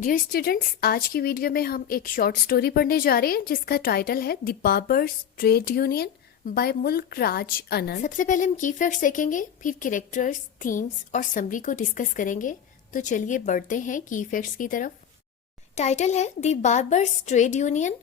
Dear students, आज की video में हम एक शॉर्ट स्टोरी पढ़ने जा रहे हैं जिसका टाइटल है the barbers trade union by Mulk Raj आनंद। सबसे पहले हम की फैक्ट्स देखेंगे, फिर कैरेक्टर्स, थीम्स और समरी को डिस्कस करेंगे। तो चलिए बढ़ते हैं की फैक्ट्स की तरफ। टाइटल है the barbers trade union.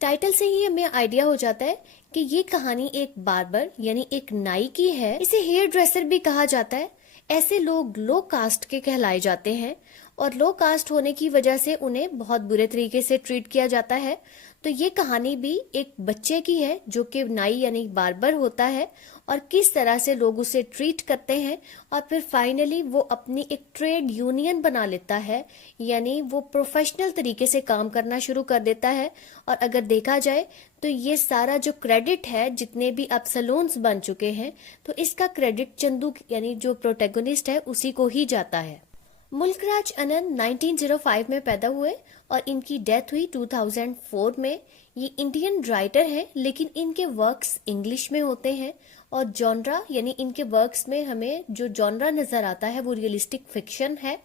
Title से ही हमें आइडिया हो जाता है कि ये कहानी एक बार्बर यानी एक नाई की है। इसे हेयर ड्रेसर भी कहा जाता है। ऐसे लोग लो कास्ट के कहलाए जाते हैं और लो कास्ट होने की वजह से उन्हें बहुत बुरे तरीके से ट्रीट किया जाता है। तो ये कहानी भी एक बच्चे की है जो कि नाई यानी बार्बर होता है और किस तरह से लोग उसे ट्रीट करते हैं और फिर फाइनली वो अपनी एक ट्रेड यूनियन बना लेता है, यानी वो प्रोफेशनल तरीके से काम करना शुरू कर देता है। और अगर देखा जाए तो ये सारा जो क्रेडिट है, जितने भी अब सलून्स बन चुके हैं, तो इसका क्रेडिट चंदू यानी जो प्रोटैगनिस्ट है उसी को ही जाता है। मुल्कराज आनंद 1905 में पैदा हुए और इनकी डेथ हुई 2004 में। ये इंडियन राइटर हैं लेकिन इनके वर्क्स इंग्लिश में होते हैं और जॉनरा यानी इनके वर्क्स में हमें जो जॉनरा नजर आता है वो रियलिस्टिक फिक्शन है।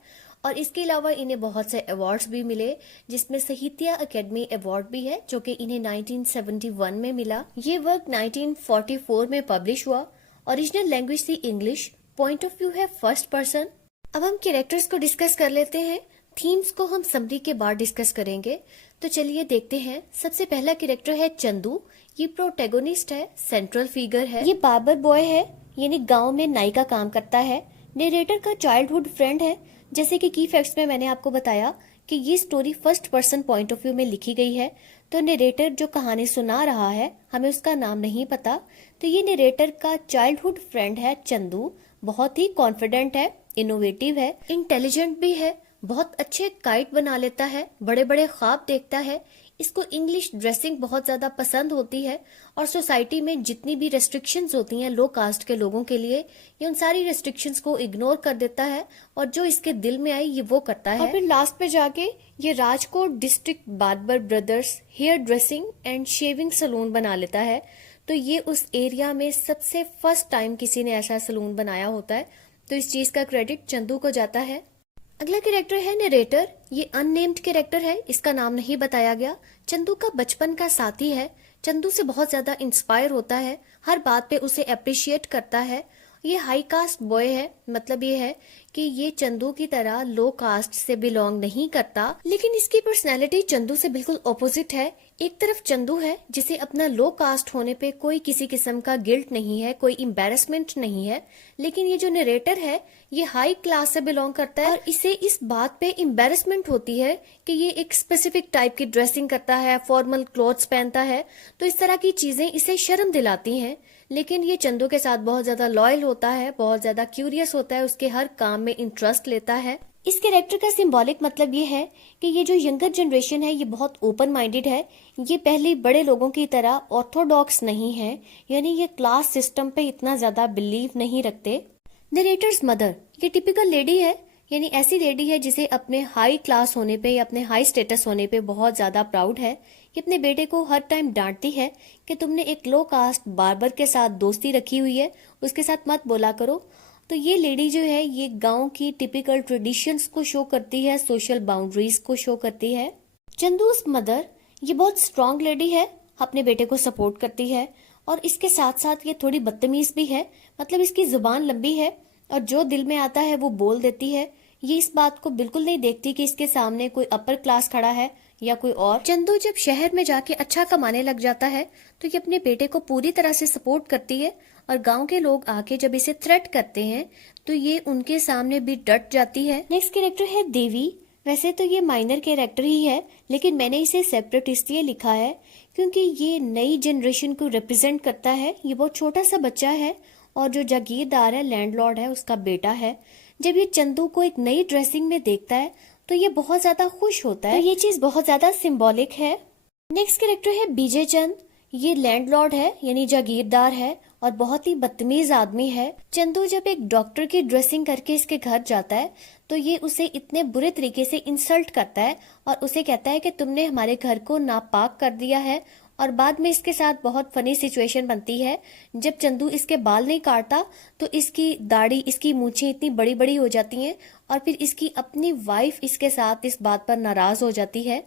और इसके अलावा इन्हें बहुत से अवार्ड्स भी मिले, जिसमें साहित्य अकेडमी अवार्ड भी है जो कि इन्हें 1971 में मिला। ये वर्क 1944 में पब्लिश हुआ। ओरिजिनल लैंग्वेज थी इंग्लिश। पॉइंट ऑफ व्यू है फर्स्ट पर्सन। अब हम कैरेक्टर्स को डिस्कस कर लेते हैं। थीम्स को हम समरी के बाद डिस्कस करेंगे। तो चलिए देखते हैं। सबसे पहला कैरेक्टर है चंदू। ये प्रोटैगनिस्ट है, सेंट्रल फिगर है। ये बार्बर बॉय है, यानी गांव में नाई का काम करता है। नरेटर का चाइल्डहुड फ्रेंड है। जैसे कि की फैक्ट्स में मैंने आपको बताया कि ये story first person point of view में लिखी गई है। तो नरेटर जो कहानी सुना रहा है, हमें उसका नाम नहीं पता। तो ये नरेटर का चाइल्डहुड फ्रेंड है चंदू। बहुत ही कॉन्फिडेंट है, इनोवेटिव है, इंटेलिजेंट भी है, बहुत अच्छे काइट बना लेता है, बड़े बड़े ख्वाब देखता है। इसको इंग्लिश ड्रेसिंग बहुत ज्यादा पसंद होती है और सोसाइटी में जितनी भी रेस्ट्रिक्शंस होती हैं लो कास्ट के लोगों के लिए, ये उन सारी रेस्ट्रिक्शंस को इग्नोर कर देता है और जो इसके दिल में आई ये वो करता है। और फिर लास्ट पे जाके ये Rajkot district barber brothers hair dressing and shaving salon बना लेता है। तो ये उस एरिया में सबसे फर्स्ट टाइम किसी ने ऐसा सलून बनाया होता है, तो इस चीज का क्रेडिट चंदू को जाता है। अगला कैरेक्टर है नरेटर। ये अननेम्ड कैरेक्टर है, इसका नाम नहीं बताया गया। चंदू का बचपन का साथी है। चंदू से बहुत ज्यादा इंस्पायर होता है, हर बात पे उसे अप्रिशिएट करता है। ये हाई कास्ट बॉय है, मतलब ये है कि ये चंदू की तरह लो कास्ट से बिलोंग नहीं करता, लेकिन इसकी पर्सनैलिटी चंदू से बिल्कुल ऑपोजिट है। एक तरफ चंदू है जिसे अपना लो कास्ट होने पे कोई किसी किस्म का गिल्ट नहीं है, कोई एम्बैरेसमेंट नहीं है। लेकिन ये जो नरेटर है ये हाई क्लास से बिलोंग करता है और इसे इस बात पे एम्बैरेसमेंट होती है कि ये एक स्पेसिफिक टाइप की ड्रेसिंग करता है, फॉर्मल क्लोथ्स पहनता है। तो इस तरह की चीजें इसे शर्म दिलाती हैं। लेकिन ये चंदू के साथ बहुत ज्यादा लॉयल होता है, बहुत ज्यादा क्यूरियस होता है, उसके हर काम में इंटरेस्ट लेता है। इस कैरेक्टर का सिंबॉलिक मतलब ये है कि ये जो यंगर जनरेशन है ये बहुत ओपन माइंडेड है। ये पहले बड़े लोगों की तरह ऑर्थोडॉक्स नहीं है, यानी ये क्लास सिस्टम पे इतना ज्यादा बिलीव नहीं रखते। नरेटर्स मदर ये टिपिकल लेडी है, यानी ऐसी लेडी है जिसे अपने हाई क्लास होने पे या अपने हाई स्टेटस होने पे बहुत ज्यादा प्राउड है। ये अपने बेटे को हर टाइम डांटती है कि तुमने एक लो कास्ट बार्बर के साथ दोस्ती रखी हुई है, उसके साथ मत बोला करो। तो ये लेडी जो है ये गांव की टिपिकल ट्रेडिशंस को शो करती है, सोशल बाउंड्रीज को शो करती है। चंदूस मदर ये बहुत स्ट्रांग लेडी है, अपने बेटे को सपोर्ट करती है और इसके साथ साथ ये थोड़ी बदतमीज भी है, मतलब इसकी जुबान लंबी है और जो दिल में आता है वो बोल देती है। ये इस बात को बिल्कुल नहीं देखती कि इसके सामने कोई अपर क्लास खड़ा है या कोई और। चंदू जब शहर में जाके अच्छा कमाने लग जाता है तो ये अपने बेटे को पूरी तरह से सपोर्ट करती है और गांव के लोग आके जब इसे थ्रेट करते हैं तो ये उनके सामने भी डट जाती है। नेक्स्ट कैरेक्टर है देवी। वैसे तो ये माइनर कैरेक्टर ही है, लेकिन मैंने इसे सेपरेट इसलिए लिखा है क्योंकि ये नई जनरेशन को रिप्रेजेंट करता है। ये बहुत छोटा सा बच्चा है और जो जागीरदार है, लैंडलॉर्ड है, उसका बेटा है। जब ये चंदू को एक नई ड्रेसिंग में देखता है तो ये बहुत ज्यादा खुश होता है। तो ये चीज बहुत ज्यादा सिंबॉलिक है। नेक्स्ट कैरेक्टर है बीजे चंद। ये लैंडलॉर्ड है, यानी जागीरदार है और बहुत ही बदतमीज आदमी है। चंदू जब एक डॉक्टर की ड्रेसिंग करके इसके घर जाता है तो ये उसे इतने बुरे तरीके से इंसल्ट करता है और उसे कहता है कि तुमने हमारे घर को नापाक कर दिया है और बाद में इसके साथ बहुत फनी सिचुएशन बनती है। जब चंदू इसके बाल नहीं काटता तो इसकी दाढ़ी, इसकी मूछें इतनी बड़ी बड़ी हो जाती हैं और फिर इसकी अपनी वाइफ इसके साथ इस बात पर नाराज हो जाती है।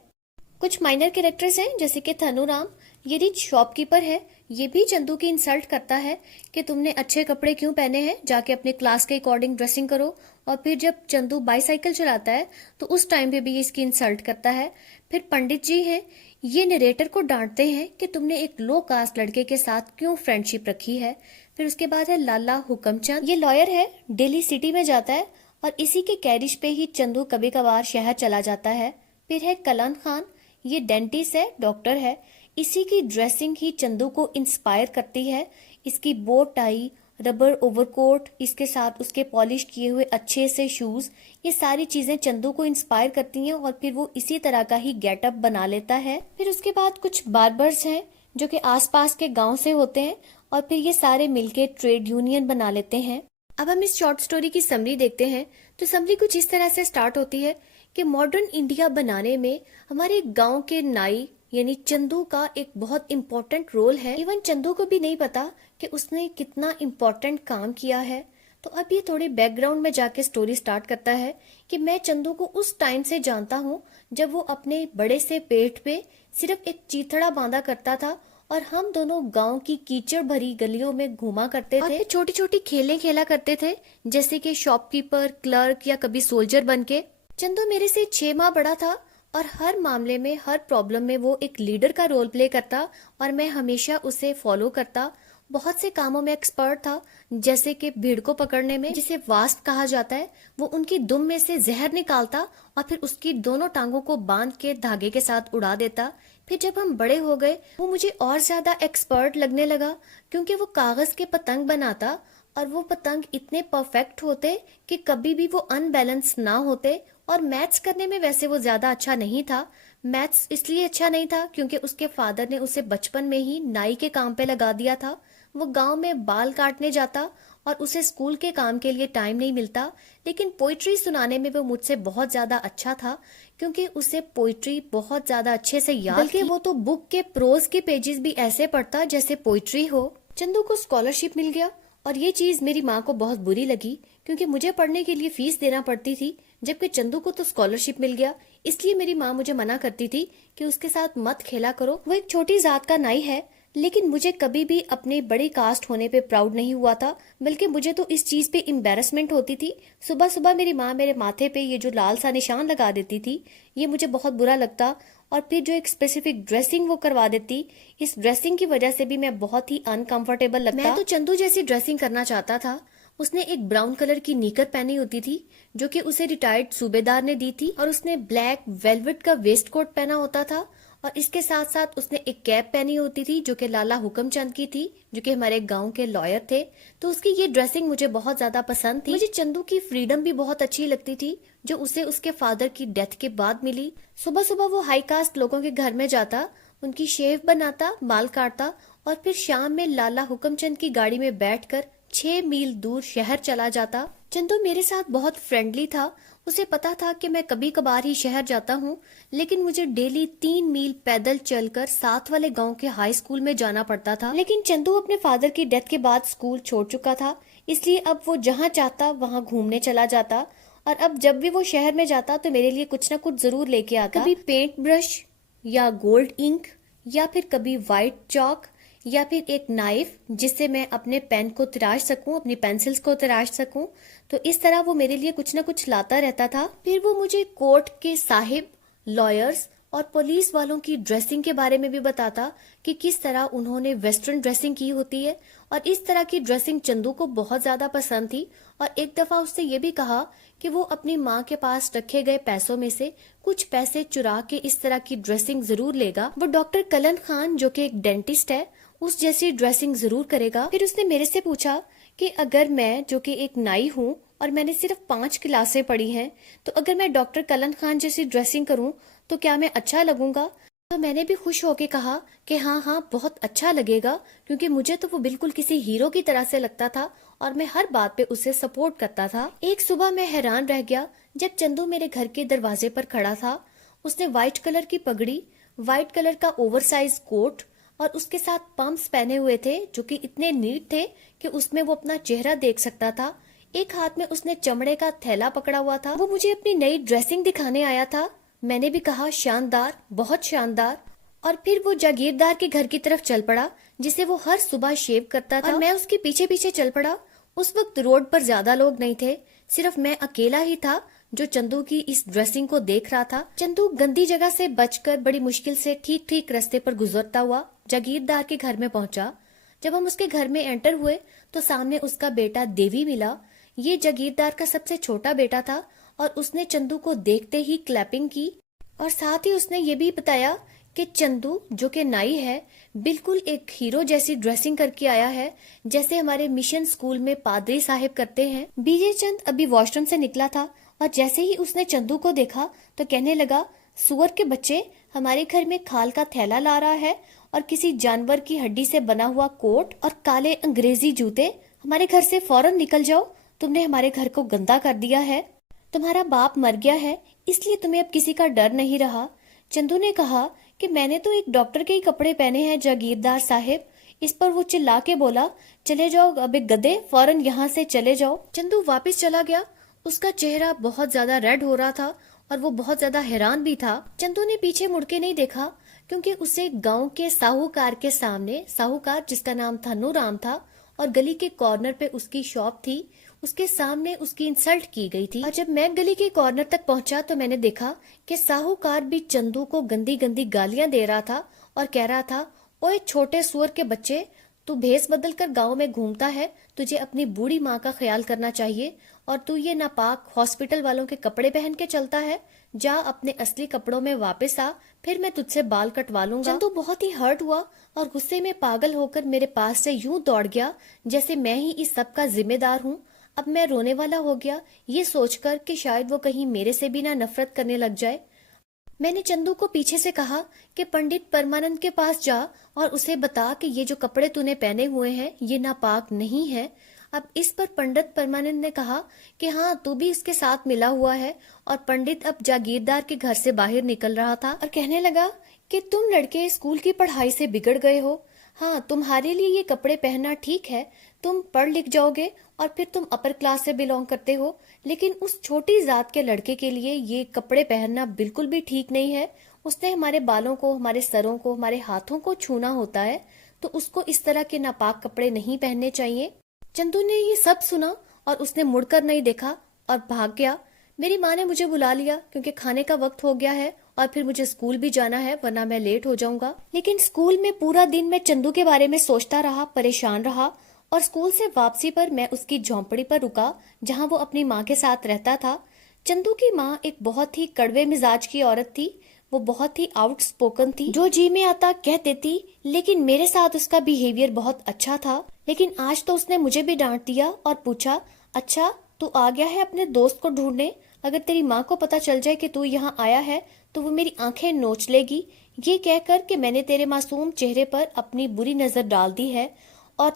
कुछ माइनर कैरेक्टर्स हैं जैसे कि थनुराम, ये रिच शॉपकीपर है, ये भी चंदू की इंसल्ट करता है कि तुमने अच्छे कपड़े क्यों पहने हैं, जाके अपने क्लास के अकॉर्डिंग ड्रेसिंग करो। और फिर जब चंदू बाईसाइकिल चलाता है तो उस टाइम पे भी इसकी इंसल्ट करता है। फिर पंडित जी हैं, ये नरेटर को डांटते हैं कि तुमने एक लो कास्ट लड़के के साथ क्यों फ्रेंडशिप रखी है। फिर उसके बाद है लाला हुकमचंद, ये लॉयर है, दिल्ली सिटी में जाता है और इसी के कैरिज पे ही चंदू कभी कभार शहर चला जाता है। फिर है कलन खान, ये डेंटिस्ट है, डॉक्टर है, इसी की ड्रेसिंग ही चंदू को इंस्पायर करती है। इसकी बो टाई, रबर ओवरकोट, इसके साथ उसके पॉलिश किए हुए अच्छे से शूज, ये सारी चीजें चंदू को इंस्पायर करती हैं और फिर वो इसी तरह का ही गेटअप बना लेता है। फिर उसके बाद कुछ बार्बर्स हैं जो कि आसपास के गांव से होते हैं और फिर ये सारे मिलके ट्रेड यूनियन बना लेते हैं। अब हम इस शॉर्ट स्टोरी की समरी देखते हैं। तो समरी कुछ इस तरह से स्टार्ट होती है कि मॉडर्न इंडिया बनाने में हमारे गांव के नाई यानी चंदू का एक बहुत इम्पोर्टेंट रोल है। इवन चंदू को भी नहीं पता कि उसने कितना इम्पोर्टेंट काम किया है। तो अब ये थोड़ी बैकग्राउंड में जाके स्टोरी स्टार्ट करता है कि मैं चंदू को उस टाइम से जानता हूँ जब वो अपने बड़े से पेट पे सिर्फ एक चीथड़ा बांधा करता था और हम दोनों गांव की कीचड़ भरी गलियों में घूमा करते थे, छोटी छोटी खेलें खेला करते थे जैसे कि शॉपकीपर, क्लर्क या कभी सोल्जर बनके। चंदू मेरे से 6 माह बड़ा था और हर मामले में, हर प्रॉब्लम में वो एक लीडर का रोल प्ले करता और मैं हमेशा उसे फॉलो करता। बहुत से कामों में एक्सपर्ट था, जैसे कि भीड़ को पकड़ने में, जिसे वास्प कहा जाता है, वो उनकी दुम में से जहर निकालता और फिर उसकी दोनों टांगों को बांध के धागे के साथ उड़ा देता। फिर जब हम बड़े हो गए वो मुझे और ज्यादा एक्सपर्ट लगने लगा क्योंकि वो कागज के पतंग बनाता और वो पतंग इतने परफेक्ट होते कि कभी भी वो अनबैलेंस ना होते। और मैथ्स करने में वैसे वो ज्यादा अच्छा नहीं था। मैथ्स इसलिए अच्छा नहीं था क्योंकि उसके फादर ने उसे बचपन में ही नाई के काम पे लगा दिया था। वो गांव में बाल काटने जाता और उसे स्कूल के काम के लिए टाइम नहीं मिलता। लेकिन पोइट्री सुनाने में वो मुझसे बहुत ज्यादा अच्छा था क्योंकि उसे पोइट्री बहुत ज्यादा अच्छे से याद, बल्कि वो तो बुक के प्रोज के पेजेस भी ऐसे पढ़ता जैसे पोइट्री हो। चंदू को स्कॉलरशिप मिल गया और ये चीज मेरी माँ को बहुत बुरी लगी क्योंकि मुझे पढ़ने के लिए फीस देना पड़ती थी, जबकि चंदू को तो स्कॉलरशिप मिल गया। इसलिए मेरी माँ मुझे मना करती थी कि उसके साथ मत खेला करो। वो एक छोटी जात का नाई है, लेकिन मुझे कभी भी अपने बड़ी कास्ट होने पे प्राउड नहीं हुआ था, बल्कि मुझे तो इस चीज पे एम्बेरसमेंट होती थी। सुबह सुबह मेरी माँ मेरे माथे पे ये जो लाल सा निशान लगा देती थी, ये मुझे बहुत बुरा लगता। और फिर जो एक स्पेसिफिक ड्रेसिंग वो करवा देती, इस ड्रेसिंग की वजह से भी मैं बहुत ही अनकंफर्टेबल लगता। मैं तो चंदू जैसी ड्रेसिंग करना चाहता था। उसने एक ब्राउन कलर की निकर पहनी होती थी जो कि उसे रिटायर्ड सूबेदार ने दी थी और उसने ब्लैक वेलवेट का वेस्ट कोट पहना होता था और इसके साथ साथ उसने एक कैप पहनी होती थी जो कि लाला हुकमचंद की थी, जो कि हमारे गांव के लॉयर थे। तो उसकी ये ड्रेसिंग मुझे बहुत ज्यादा पसंद थी। मुझे चंदू की फ्रीडम भी बहुत अच्छी लगती थी जो उसे उसके फादर की डेथ के बाद मिली। सुबह सुबह वो हाई कास्ट लोगों के घर में जाता, उनकी शेव बनाता, बाल काटता और फिर शाम में लाला हुकमचंद की गाड़ी में बैठकर 6 मील दूर शहर चला जाता। चंदू मेरे साथ बहुत फ्रेंडली था। उसे पता था कि मैं कभी कभार ही शहर जाता हूँ, लेकिन मुझे डेली 3 मील पैदल चलकर साथ वाले गांव के हाई स्कूल में जाना पड़ता था। लेकिन चंदू अपने फादर की डेथ के बाद स्कूल छोड़ चुका था, इसलिए अब वो जहाँ चाहता वहाँ घूमने चला जाता। और अब जब भी वो शहर में जाता तो मेरे लिए कुछ न कुछ जरूर लेके आता। कभी पेंट ब्रश या गोल्ड इंक या फिर कभी व्हाइट चॉक या फिर एक नाइफ जिससे मैं अपने पेन को तराश सकूं, अपनी पेंसिल्स को तराश सकूं। तो इस तरह वो मेरे लिए कुछ न कुछ लाता रहता था। फिर वो मुझे कोर्ट के साहिब, लॉयर्स और पुलिस वालों की ड्रेसिंग के बारे में भी बताता कि किस तरह उन्होंने वेस्टर्न ड्रेसिंग की होती है और इस तरह की ड्रेसिंग चंदू को बहुत ज्यादा पसंद थी। और एक दफा उससे ये भी कहा कि वो अपनी माँ के पास रखे गए पैसों में से कुछ पैसे चुरा के इस तरह की ड्रेसिंग जरूर लेगा। वो डॉक्टर कलन खान जो कि एक डेंटिस्ट है, उस जैसी ड्रेसिंग जरूर करेगा। फिर उसने मेरे से पूछा कि अगर मैं जो कि एक नाई हूँ और मैंने सिर्फ 5 क्लासें पढ़ी हैं, तो अगर मैं डॉक्टर कलन खान जैसी ड्रेसिंग करूँ तो क्या मैं अच्छा लगूंगा। तो मैंने भी खुश होके कहा कि हाँ हाँ बहुत अच्छा लगेगा, क्योंकि मुझे तो वो बिल्कुल किसी हीरो की तरह से लगता था और मैं हर बात पे उसे सपोर्ट करता था। एक सुबह मैं हैरान रह गया जब चंदू मेरे घर के दरवाजे पर खड़ा था। उसने व्हाइट कलर की पगड़ी, व्हाइट कलर का ओवरसाइज कोट और उसके साथ पम्प्स पहने हुए थे जो कि इतने नीट थे कि उसमें वो अपना चेहरा देख सकता था। एक हाथ में उसने चमड़े का थैला पकड़ा हुआ था। वो मुझे अपनी नई ड्रेसिंग दिखाने आया था। मैंने भी कहा शानदार, बहुत शानदार। और फिर वो जागीरदार के घर की तरफ चल पड़ा जिसे वो हर सुबह शेव करता था और मैं उसके पीछे पीछे चल पड़ा। उस वक्त रोड पर ज्यादा लोग नहीं थे, सिर्फ मैं अकेला ही था जो चंदू की इस ड्रेसिंग को देख रहा था। चंदू गंदी जगह से बचकर बड़ी मुश्किल से ठीक ठीक रास्ते पर गुजरता हुआ जागीरदार के घर में पहुंचा। जब हम उसके घर में एंटर हुए तो सामने उसका बेटा देवी मिला। ये जागीरदार का सबसे छोटा बेटा था और उसने चंदू को देखते ही क्लैपिंग की और साथ ही उसने ये भी बताया कि चंदू जो कि नाई है बिल्कुल एक हीरो जैसी ड्रेसिंग करके आया है, जैसे हमारे मिशन स्कूल में पादरी साहिब करते हैं। बीजे चंद अभी वॉशरूम से निकला था और जैसे ही उसने चंदू को देखा तो कहने लगा, सुअर के बच्चे, हमारे घर में खाल का थैला ला रहा है और किसी जानवर की हड्डी से बना हुआ कोट और काले अंग्रेजी जूते। हमारे घर से फौरन निकल जाओ, तुमने हमारे घर को गंदा कर दिया है। तुम्हारा बाप मर गया है इसलिए तुम्हें अब किसी का डर नहीं रहा। चंदू ने कहा कि मैंने तो एक डॉक्टर के ही कपड़े पहने हैं जागीरदार साहिब। इस पर वो चिल्ला के बोला, चले जाओ अबे गधे, फौरन यहाँ से चले जाओ। चंदू वापस चला गया। उसका चेहरा बहुत ज्यादा रेड हो रहा था और वो बहुत ज्यादा हैरान भी था। चंदू ने पीछे मुड़ के नहीं देखा क्योंकि उसे गांव के साहूकार के सामने, साहूकार जिसका नाम धन्नू राम था और गली के कॉर्नर पे उसकी शॉप थी, उसके सामने उसकी इंसल्ट की गई थी। और जब मैं गली के कॉर्नर तक पहुंचा तो मैंने देखा कि साहूकार भी चंदू को गंदी गंदी गालियां दे रहा था और कह रहा था, ओए छोटे सुअर के बच्चे, तू भेस बदल कर गाँव में घूमता है, तुझे अपनी बूढ़ी माँ का ख्याल करना चाहिए और तू ये नापाक हॉस्पिटल वालों के कपड़े पहन के चलता है। जा अपने असली कपड़ों में वापस आ, फिर मैं तुझसे बाल कटवा लूंगा। चंदू बहुत ही हर्ट हुआ और गुस्से में पागल होकर मेरे पास से यूं दौड़ गया जैसे मैं ही इस सब का जिम्मेदार हूँ। अब मैं रोने वाला हो गया ये सोचकर कि शायद वो कहीं मेरे से भी ना नफरत करने लग जाए। मैंने चंदू को पीछे से कहा कि पंडित परमानंद के पास जा और उसे बता कि ये जो कपड़े तूने पहने हुए हैं ये नापाक नहीं है। अब इस पर पंडित परमानंद ने कहा कि हाँ, तू भी इसके साथ मिला हुआ है। और पंडित अब जागीरदार के घर से बाहर निकल रहा था और कहने लगा कि तुम लड़के स्कूल की पढ़ाई से बिगड़ गए हो। हाँ, तुम्हारे लिए ये कपड़े पहनना ठीक है, तुम पढ़ लिख जाओगे और फिर तुम अपर क्लास से बिलोंग करते हो, लेकिन उस छोटी जात के लड़के के लिए ये कपड़े पहनना बिल्कुल भी ठीक नहीं है। उसने हमारे बालों को, हमारे सरों को, हमारे हाथों को छूना होता है, तो उसको इस तरह के नापाक कपड़े नहीं पहनने चाहिए। चंदू ने ये सब सुना और उसने मुड़कर नहीं देखा और भाग गया। मेरी माँ ने मुझे बुला लिया क्योंकि खाने का वक्त हो गया है और फिर मुझे स्कूल भी जाना है वरना मैं लेट हो जाऊंगा। लेकिन स्कूल में पूरा दिन मैं चंदू के बारे में सोचता रहा, परेशान रहा और स्कूल से वापसी पर मैं उसकी झोंपड़ी पर रुका जहाँ वो अपनी माँ के साथ रहता था। चंदू की माँ एक बहुत ही कड़वे मिजाज की औरत थी। वो बहुत ही आउटस्पोकन थी, जो जी में आता कह देती, लेकिन मेरे साथ उसका बिहेवियर बहुत अच्छा था। लेकिन आज तो उसने मुझे भी डांट दिया और पूछा, अच्छा तू आ गया है अपने दोस्त को ढूंढने, अगर तेरी माँ को पता चल जाए कि तू यहाँ आया है तो वो मेरी आंखें नोच लेगी। ये कहकर कि मैंने तेरे मासूम चेहरे पर अपनी बुरी नजर डाल दी है और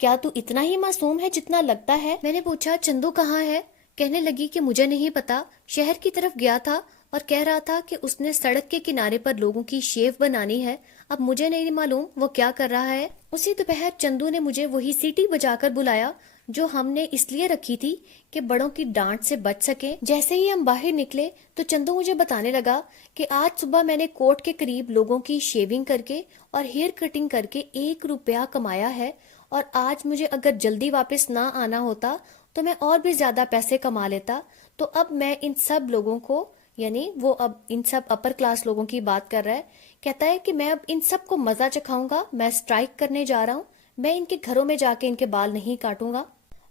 क्या तू इतना ही मासूम है जितना लगता है। मैंने पूछा, चंदू कहाँ है? कहने लगी कि मुझे नहीं पता, शहर की तरफ गया था और कह रहा था कि उसने सड़क के किनारे पर लोगों की शेव बनानी है। अब मुझे नहीं मालूम वो क्या कर रहा है। उसी दोपहर चंदू ने मुझे वही सीटी बजाकर बुलाया जो हमने इसलिए रखी थी कि बड़ों की डांट से बच सके। जैसे ही हम बाहर निकले तो चंदू मुझे बताने लगा कि आज सुबह मैंने कोर्ट के करीब लोगों की शेविंग करके और हेयर कटिंग करके 1 रुपया कमाया है और आज मुझे अगर जल्दी वापस ना आना होता तो मैं और भी ज्यादा पैसे कमा लेता। तो अब मैं इन सब लोगों को, यानी वो अब इन सब अपर क्लास लोगों की बात कर रहा है, कहता है कि मैं अब इन सब को मजा चखाऊंगा, मैं स्ट्राइक करने जा रहा हूँ, मैं इनके घरों में जाके इनके बाल नहीं काटूंगा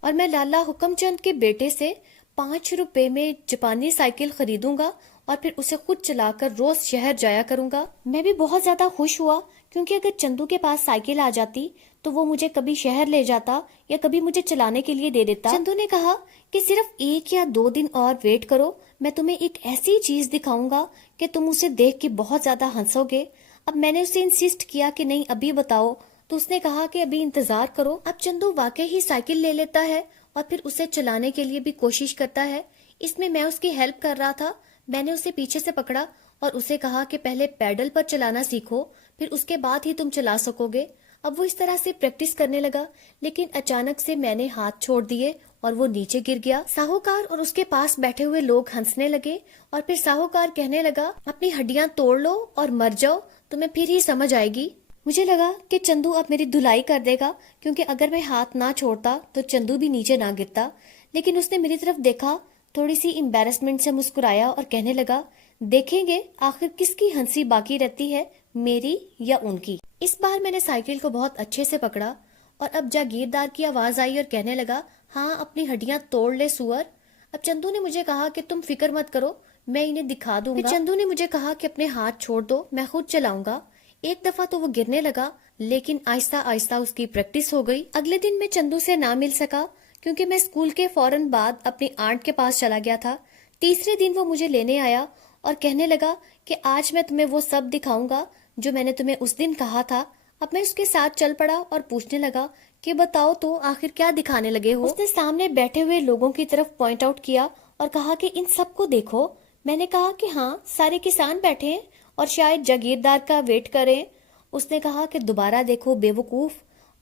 और मैं लाला हुक्मचंद के बेटे से 5 रुपए में जापानी साइकिल खरीदूंगा और फिर उसे खुद चलाकर रोज शहर जाया करूंगा। मैं भी बहुत ज्यादा खुश हुआ क्योंकि अगर चंदू के पास साइकिल आ जाती तो वो मुझे कभी शहर ले जाता या कभी मुझे चलाने के लिए दे देता। चंदू ने कहा कि सिर्फ 1 या 2 दिन और वेट करो, मैं तुम्हें एक ऐसी चीज दिखाऊंगा कि तुम उसे देख के बहुत ज्यादा हंसोगे। अब मैंने उसे इंसिस्ट किया कि नहीं अभी बताओ, तो उसने कहा कि अभी इंतजार करो। अब चंदू वाकई ही साइकिल ले लेता है और फिर उसे चलाने के लिए भी कोशिश करता है। इसमें मैं उसकी हेल्प कर रहा था। मैंने उसे पीछे से पकड़ा और उसे कहा कि पहले पैडल पर चलाना सीखो, फिर उसके बाद ही तुम चला सकोगे। अब वो इस तरह से प्रैक्टिस करने लगा, लेकिन अचानक से मैंने हाथ छोड़ दिए और वो नीचे गिर गया। साहूकार और उसके पास बैठे हुए लोग हंसने लगे और फिर साहूकार कहने लगा, अपनी हड्डियां तोड़ लो और मर जाओ, तुम्हें फिर ही समझ आएगी। मुझे लगा कि चंदू अब मेरी धुलाई कर देगा, क्योंकि अगर मैं हाथ ना छोड़ता तो चंदू भी नीचे ना गिरता। लेकिन उसने मेरी तरफ देखा, थोड़ी सी एम्बैरेसमेंट से मुस्कुराया और कहने लगा, देखेंगे आखिर किसकी हंसी बाकी रहती है, मेरी या उनकी। इस बार मैंने साइकिल को बहुत अच्छे से पकड़ा और अब जागीरदार की आवाज आई और कहने लगा, हाँ अपनी हड्डियां तोड़ ले सुअर। अब चंदू ने मुझे कहा कि तुम फिक्र मत करो, मैं इन्हें दिखा दूंगा। फिर चंदू ने मुझे कहा कि अपने हाथ छोड़ दो, मैं खुद चलाऊंगा। एक दफा तो वो गिरने लगा, लेकिन आहिस्ता आहिस्ता उसकी प्रैक्टिस हो गई। अगले दिन मैं चंदू से ना मिल सका, क्योंकि मैं स्कूल के फौरन बाद अपनी आंट के पास चला गया था। तीसरे दिन वो मुझे लेने आया और कहने लगा कि आज मैं तुम्हें वो सब दिखाऊंगा जो मैंने तुम्हें उस दिन कहा था। अब मैं उसके साथ चल पड़ा और पूछने लगा कि बताओ तो आखिर क्या दिखाने लगे हो। उसने सामने बैठे हुए लोगों की तरफ पॉइंट आउट किया और कहा कि इन सबको देखो। मैंने कहा कि हाँ, सारे किसान बैठे हैं और शायद जागीरदार का वेट करें। उसने कहा कि दोबारा देखो बेवकूफ,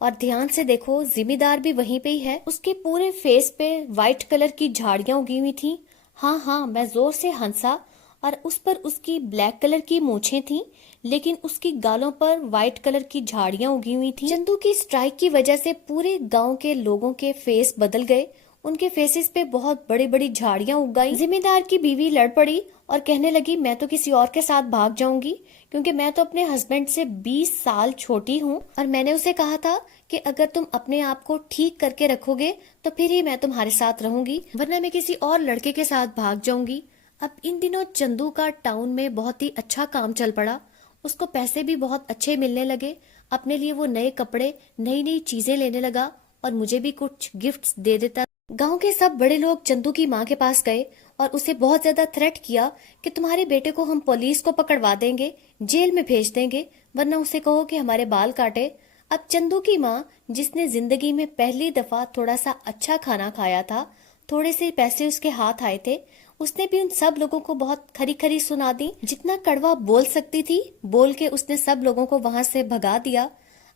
और ध्यान से देखो जिम्मेदार भी वहीं पे ही है। उसके पूरे फेस पे व्हाइट कलर की झाड़ियां उगी हुई थी। हाँ हाँ, मैं जोर से हंसा और उस पर उसकी ब्लैक कलर की मूछें थीं, लेकिन उसकी गालों पर व्हाइट कलर की झाड़ियां उगी हुई थीं। चंदू की स्ट्राइक की वजह से पूरे गांव के लोगों के फेस बदल गए। उनके फेसेस पे बहुत बड़ी बड़ी झाड़ियां उग गई। जिम्मेदार की बीवी लड़ पड़ी और कहने लगी, मैं तो किसी और के साथ भाग जाऊंगी, क्योंकि मैं तो अपने हस्बैंड से 20 साल छोटी हूँ और मैंने उसे कहा था कि अगर तुम अपने आप को ठीक करके रखोगे तो फिर ही मैं तुम्हारे साथ रहूंगी, वरना मैं किसी और लड़के के साथ भाग जाऊंगी। अब इन दिनों चंदू का टाउन में बहुत ही अच्छा काम चल पड़ा। उसको पैसे भी बहुत अच्छे मिलने लगे। अपने लिए वो नए कपड़े, नई नई चीजें लेने लगा और मुझे भी कुछ गिफ्ट्स दे देता। गांव के सब बड़े लोग चंदू की माँ के पास गए और उसे बहुत ज्यादा थ्रेट किया कि तुम्हारे बेटे को हम पुलिस को पकड़वा देंगे, जेल में भेज देंगे, वरना उसे कहो कि हमारे बाल काटे। अब चंदू की माँ, जिसने जिंदगी में पहली दफा थोड़ा सा अच्छा खाना खाया था, थोड़े से पैसे उसके हाथ आए थे, उसने भी उन सब लोगों को बहुत खरी खरी सुना दी। जितना कड़वा बोल सकती थी बोल के उसने सब लोगों को वहां से भगा दिया।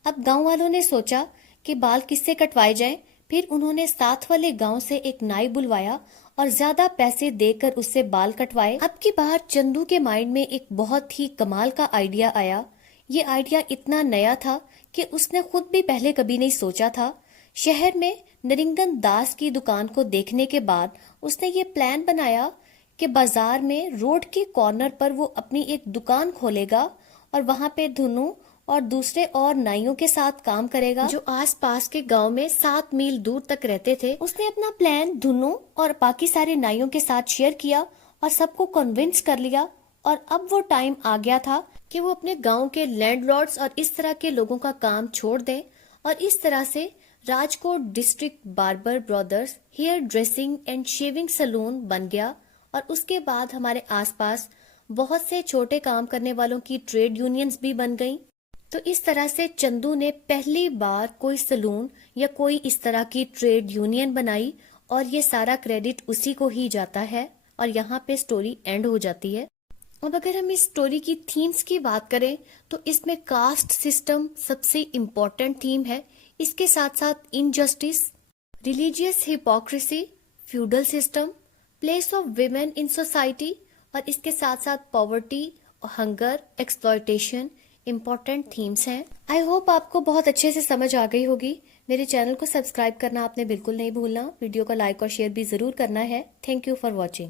अब गांव वालों ने सोचा कि बाल किससे कटवाए जाएं। फिर उन्होंने साथ वाले गांव से एक नाई बुलवाया और ज्यादा पैसे देकर उससे बाल कटवाए। अब की बार चंदू के माइंड में एक बहुत ही कमाल का आइडिया आया। ये आइडिया इतना नया था कि उसने खुद भी पहले कभी नहीं सोचा था। शहर में नरिंगन दास की दुकान को देखने के बाद उसने ये प्लान बनाया कि बाजार में रोड के कॉर्नर पर वो अपनी एक दुकान खोलेगा और वहां पे धुनु और दूसरे और नाइयों के साथ काम करेगा जो आसपास के गांव में 7 मील दूर तक रहते थे। उसने अपना प्लान धुनु और बाकी सारे नाइयों के साथ शेयर किया और सबको कन्विंस कर लिया। और अब वो टाइम आ गया था कि वो अपने गांव के लैंडलॉर्ड्स और इस तरह के लोगों का काम छोड़ दें, और इस तरह से Rajkot district barber brothers hair dressing and shaving salon बन गया। और उसके बाद हमारे आसपास बहुत से छोटे काम करने वालों की ट्रेड यूनियंस भी बन गईं। तो इस तरह से चंदू ने पहली बार कोई सलून या कोई इस तरह की ट्रेड यूनियन बनाई और ये सारा क्रेडिट उसी को ही जाता है और यहाँ पे स्टोरी एंड हो जाती है। अब अगर हम इस स्टोरी की थीम्स की बात करें तो इसमें कास्ट सिस्टम सबसे इम्पोर्टेंट थीम है। इसके साथ साथ injustice, religious hypocrisy, feudal system, place of women in society, और इसके साथ साथ poverty, hunger, exploitation important themes हैं। आई होप आपको बहुत अच्छे से समझ आ गई होगी। मेरे चैनल को सब्सक्राइब करना आपने बिल्कुल नहीं भूलना। वीडियो को लाइक और शेयर भी जरूर करना है। Thank you for watching.